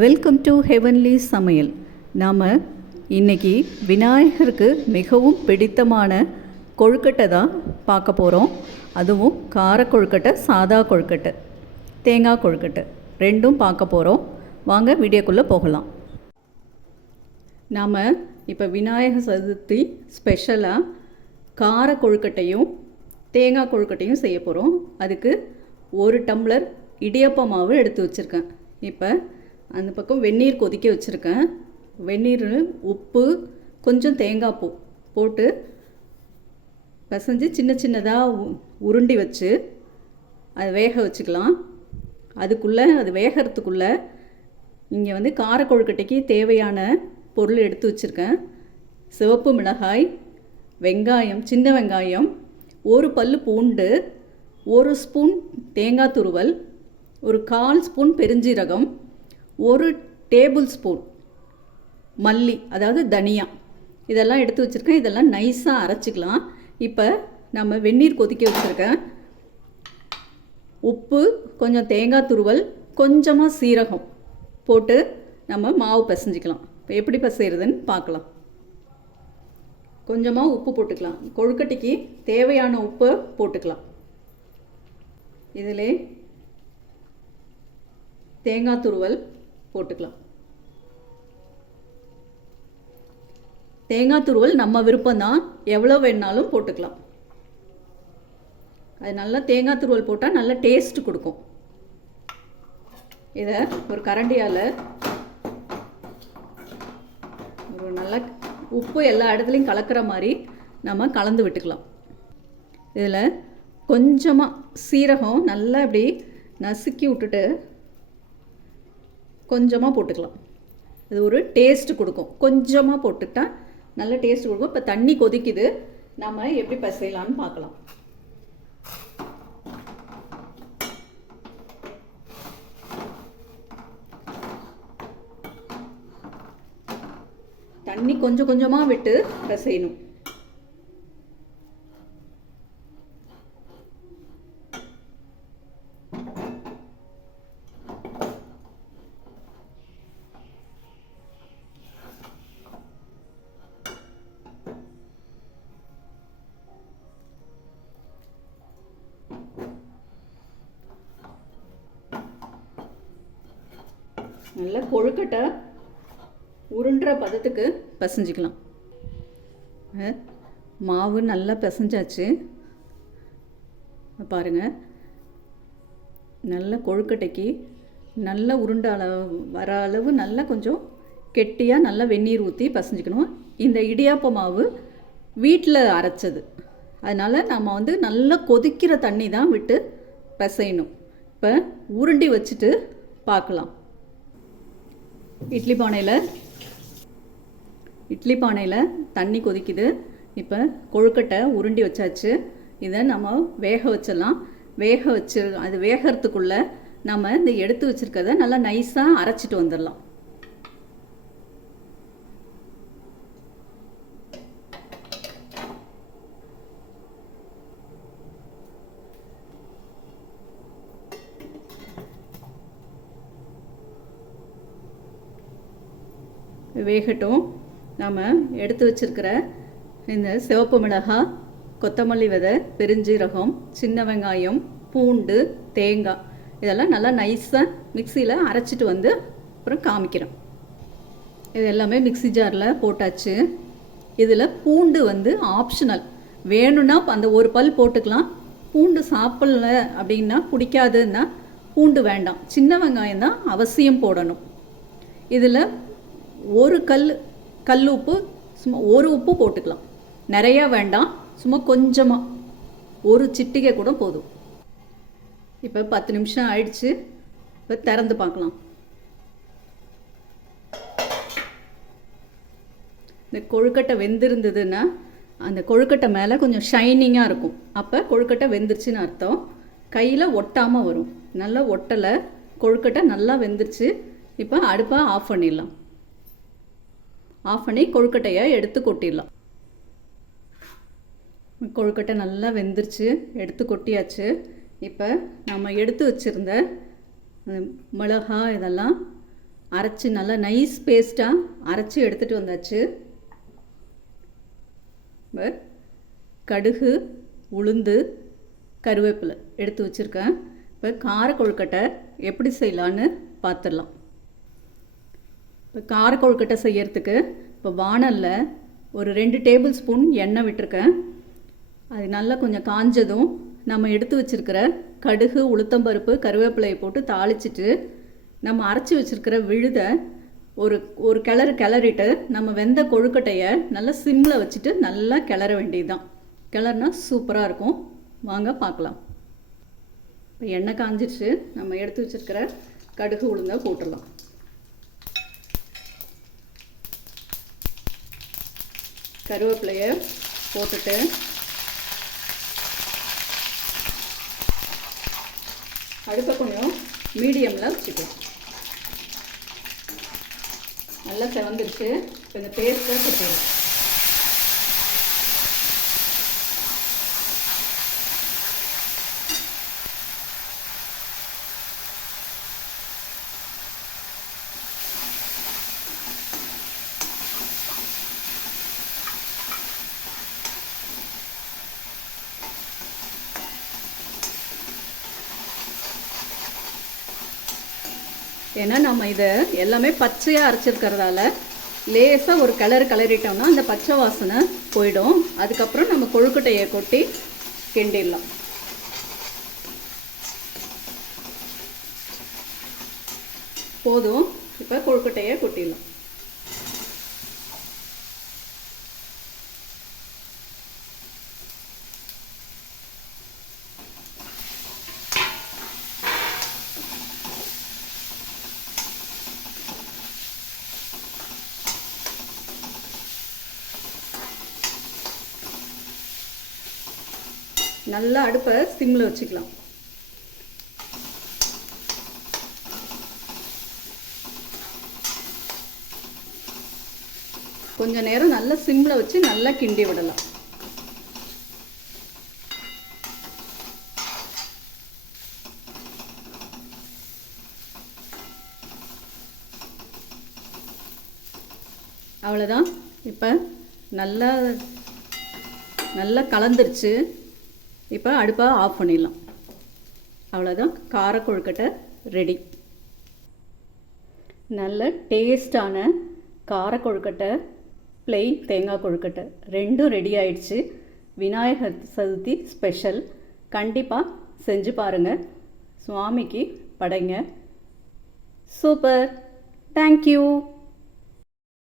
Welcome to heavenly சமையல். நாம் இன்றைக்கி விநாயகருக்கு மிகவும் பிடித்தமான கொழுக்கட்டை தான் பார்க்க போகிறோம். அதுவும் கார கொழுக்கட்டை, சாதா கொழுக்கட்டை, தேங்காய் கொழுக்கட்டை ரெண்டும் பார்க்க போகிறோம். வாங்க வீடியோக்குள்ளே போகலாம். நாம் இப்போ விநாயகர் சதுர்த்தி ஸ்பெஷலாக கார கொழுக்கட்டையும் தேங்காய் கொழுக்கட்டையும் செய்ய போகிறோம். அதுக்கு 1 டம்ளர் இடியாப்ப மாவு எடுத்து வச்சுருக்கேன். இப்போ அந்த பக்கம் வெந்நீர் கொதிக்க வச்சுருக்கேன். வெந்நீர், உப்பு, கொஞ்சம் தேங்காய் பூ போட்டு பிசைஞ்சு சின்ன சின்னதாக உருண்டி வச்சு அதை வேக வச்சுக்கலாம். அதுக்குள்ளே அது வேகிறதுக்குள்ளே இங்கே கார கொழுக்கட்டைக்கு தேவையான பொருள் எடுத்து வச்சுருக்கேன். சிவப்பு மிளகாய், வெங்காயம், சின்ன வெங்காயம், 1 பல்லு பூண்டு, 1 ஸ்பூன் தேங்காய் துருவல், 1/4 ஸ்பூன் பெருஞ்சீரகம், 1 டேபிள் ஸ்பூன் மல்லி, அதாவது தனியா, இதெல்லாம் எடுத்து வச்சுருக்கேன். இதெல்லாம் நைஸாக அரைச்சிக்கலாம். இப்போ நம்ம வெந்நீர் கொதிக்க வச்சுருக்கேன். உப்பு, கொஞ்சம் தேங்காய் துருவல், கொஞ்சமாக சீரகம் போட்டு நம்ம மாவு பிசைஞ்சிக்கலாம். இப்போ எப்படி பிசைகிறதுன்னு பார்க்கலாம். கொஞ்சமாக உப்பு போட்டுக்கலாம். கொழுக்கட்டைக்கு தேவையான உப்பை போட்டுக்கலாம். இதிலே தேங்காய் துருவல் போட்டுக்கலாம். தேங்காய் துருவல் நம்ம விருப்பம்தான், எவ்வளோ வேணாலும் போட்டுக்கலாம். அது நல்லா தேங்காய் துருவல் போட்டால் நல்ல டேஸ்ட் கொடுக்கும். இதை ஒரு கரண்டியால் ஒரு நல்ல உப்பு எல்லா இடத்துலையும் கலக்கிற மாதிரி நம்ம கலந்து விட்டுக்கலாம். இதில் கொஞ்சமாக சீரகம் நல்லா இப்படி நசுக்கி விட்டுட்டு கொஞ்சமாக போட்டுக்கலாம். இது ஒரு டேஸ்ட் கொடுக்கும். கொஞ்சமாக போட்டுக்கிட்டால் நல்ல டேஸ்ட் கொடுக்கும். இப்போ தண்ணி கொதிக்குது, நம்ம எப்படி பிசையலான்னு பார்க்கலாம். தண்ணி கொஞ்சம் கொஞ்சமாக விட்டு பிசையணும். நல்ல கொழுக்கட்டை உருண்டுற பதத்துக்கு பிசைஞ்சிக்கலாம். மாவு நல்லா பிசைஞ்சாச்சு பாருங்கள். நல்ல கொழுக்கட்டைக்கு நல்ல உருண்டை அளவு வர அளவு நல்லா கொஞ்சம் கெட்டியாக நல்லா வெந்நீர் ஊற்றி பிசைஞ்சிக்கணும். இந்த இடியாப்ப மாவு வீட்டில் அரைச்சது, அதனால் நம்ம நல்லா கொதிக்கிற தண்ணி தான் விட்டு பிசையணும். இப்போ உருண்டி வச்சுட்டு பார்க்கலாம். இட்லி பானையில் தண்ணி கொதிக்குது. இப்போ கொழுக்கட்டை உருண்டி வச்சாச்சு. இதை நம்ம வேக வச்சிடலாம். அது வேகிறதுக்குள்ளே நம்ம இந்த எடுத்து வச்சுருக்கதை நல்லா நைஸாக அரைச்சிட்டு வந்துடலாம். வேகட்டும். நம்ம எடுத்து வச்சுருக்கிற இந்த சிவப்பு மிளகாய், கொத்தமல்லி விதை, பெருஞ்சீரகம், சின்ன வெங்காயம், பூண்டு, தேங்காய் இதெல்லாம் நல்லா நைஸாக மிக்சியில் அரைச்சிட்டு அப்புறம் காமிக்கிறோம். இது எல்லாமே மிக்சி ஜாரில் போட்டாச்சு. இதில் பூண்டு ஆப்ஷனல், வேணும்னா அந்த 1 பல் போட்டுக்கலாம். பூண்டு சாப்பிடல அப்படின்னா, பிடிக்காதுன்னா பூண்டு வேண்டாம். சின்ன வெங்காயம் தான் அவசியம் போடணும். இதில் 1 கல் உப்பு, சும்மா 1 உப்பு போட்டுக்கலாம். நிறையா வேண்டாம், சும்மா கொஞ்சமாக 1 சிட்டிகை கூட போதும். இப்போ 10 நிமிஷம் ஆயிடுச்சு. இப்போ திறந்து பார்க்கலாம். இந்த கொழுக்கட்டை வெந்திருந்ததுன்னா அந்த கொழுக்கட்டை மேலே கொஞ்சம் ஷைனிங்காக இருக்கும். அப்போ கொழுக்கட்டை வெந்துருச்சுன்னு அர்த்தம். கையில் ஒட்டாமல் வரும். நல்லா ஒட்டலை, கொழுக்கட்டை நல்லா வெந்துருச்சு. இப்போ அடுப்பை ஆஃப் பண்ணிடலாம். ஆஃப் பண்ணி கொழுக்கட்டையை எடுத்து கொட்டிடலாம். கொழுக்கட்டை நல்லா வெந்துருச்சு, எடுத்து கொட்டியாச்சு. இப்போ நம்ம எடுத்து வச்சுருந்த மிளகாய் இதெல்லாம் அரைச்சி நல்லா நைஸ் பேஸ்ட்டாக அரைச்சி எடுத்துகிட்டு வந்தாச்சு. கடுகு, உளுந்து, கருவேப்பிலை எடுத்து வச்சுருக்கேன். இப்போ கார கொழுக்கட்டை எப்படி செய்யலான்னு பார்த்துடலாம். இப்போ கார கொழுக்கட்டை செய்யறதுக்கு இப்போ வாணலில் ஒரு 2 டேபிள் ஸ்பூன் எண்ணெய் விட்டுருக்கேன். அது நல்லா கொஞ்சம் காஞ்சதும் நம்ம எடுத்து வச்சுருக்கிற கடுகு, உளுத்தம்பருப்பு, கருவேப்பிலையை போட்டு தாளிச்சிட்டு நம்ம அரைச்சி வச்சுருக்கிற விழுதை ஒரு கிளறிட்டு நம்ம வெந்த கொழுக்கட்டையை நல்லா சிம்மில் வச்சுட்டு நல்லா கிளற வேண்டியது தான். கிளறினா சூப்பராக இருக்கும். வாங்க பார்க்கலாம். இப்போ எண்ணெய் காஞ்சிடுச்சு. நம்ம எடுத்து வச்சுருக்கிற கடுகு, உளுந்தை போட்டுடலாம். கருவேப்பிலையை போட்டுட்டு அடுப்பை கொஞ்சம் மீடியமில் வச்சுக்கலாம். நல்லா செவந்துருச்சு. இப்போ இந்த பேஸ்ட்டை கொட்டிடலாம். ஏன்னா நம்ம இதை எல்லாமே பச்சையாக அரைச்சிருக்கிறதால லேசாக ஒரு கிளறிட்டோம்னா அந்த பச்சை வாசனை போயிடும். அதுக்கப்புறம் நம்ம கொழுக்கட்டையை கொட்டி கிண்டிடலாம். போதும். இப்போ கொழுக்கட்டையை கொட்டிடலாம். நல்லா அடுப்பை சிம்மில் வச்சுக்கலாம். கொஞ்ச நேரம் நல்லா சிம்மில் வச்சு நல்லா கிண்டி விடலாம். அவ்வளோதான். இப்போ நல்லா கலந்துருச்சு. இப்போ அடுப்பை ஆஃப் பண்ணிடலாம். அவ்வளோதான், கார கொழுக்கட்டை ரெடி. நல்ல டேஸ்டான கார கொழுக்கட்டை, ப்ளெயின் தேங்காய் கொழுக்கட்டை ரெண்டும் ரெடி ஆயிடுச்சு. விநாயகர் சதுர்த்தி ஸ்பெஷல். கண்டிப்பாக செஞ்சு பாருங்கள். சுவாமிக்கு படைங்க. சூப்பர். தேங்க்யூ.